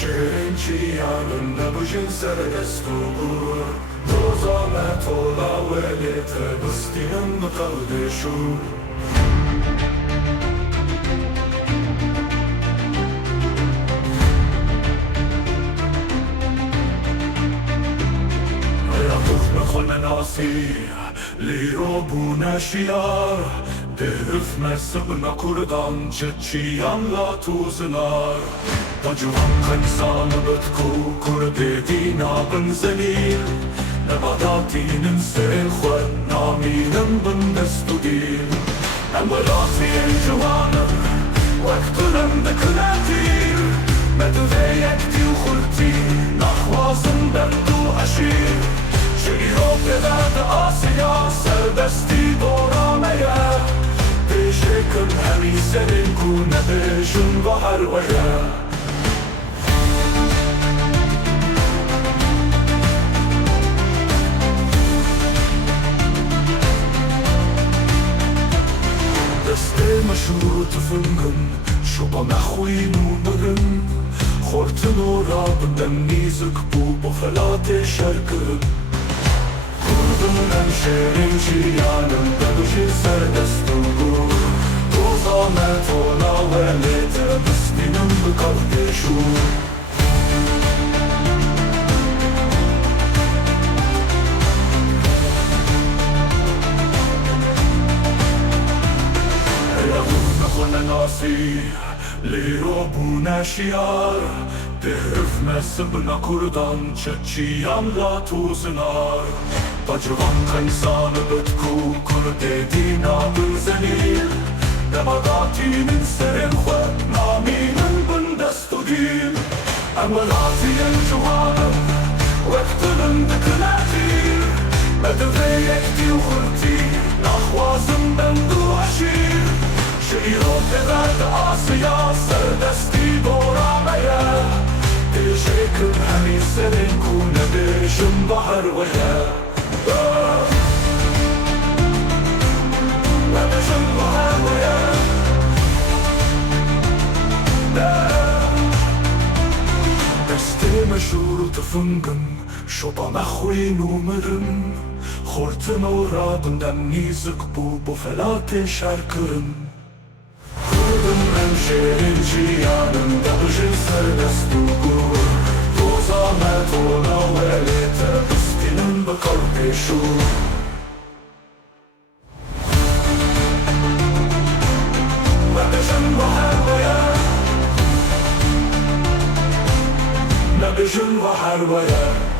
شعرین چیانن نبوشین سر دستور روزانه طولا ولیت بستیم بقلدشو خون ناسی لیرو بونشیار درف مسبنا کردان چچیان لا توزنار بجوان خنسان بتکو کرد دینا بنزلیل نباداتین سر خود نامینم بندستو دیل امبلاتی جوانم وقتنم دکلاتیل مدوه یکتی و خلتی نخوازم بندو اشیر شیرو بدرد آسیا سربستی دورامه پیشکن همی سرین کونه بشن و هر ویه دسته مشروط فنگن شبا نخوین و مرن خورتن و رابندن نیزک بو بفلات شرکن کردنم شعرین چیانم بدوشی سر دستور روزانه طولا ولیت بستینم بقلدشو ایرون خون ناسی لیرو بونشیار درف مسبنا کردان چچیان لا توزنار بجوان خنسان بتکو کرد دینا بنزلیل نباداتی من سرین خود نامینن بندستو دیل املاتی جوانم وقتنم دکلاتیل مدوه یکتی و خلتی نخوازم بندو اشیر شیرو بدرد آسیا سردستی دورامه پیشکن همی سرین کونه بشن بحر ویه بشن بحر ویه دسته مشروط فنگن شبا نخوین و مرن خورتن و رابندن نیزک بو بفلات شرکرن کردنم شعرین چیانم دبشن سر دستور روزانه طولا ولیت بستینم بقلدشو نبشن بحر ویه نبشن بحر ویه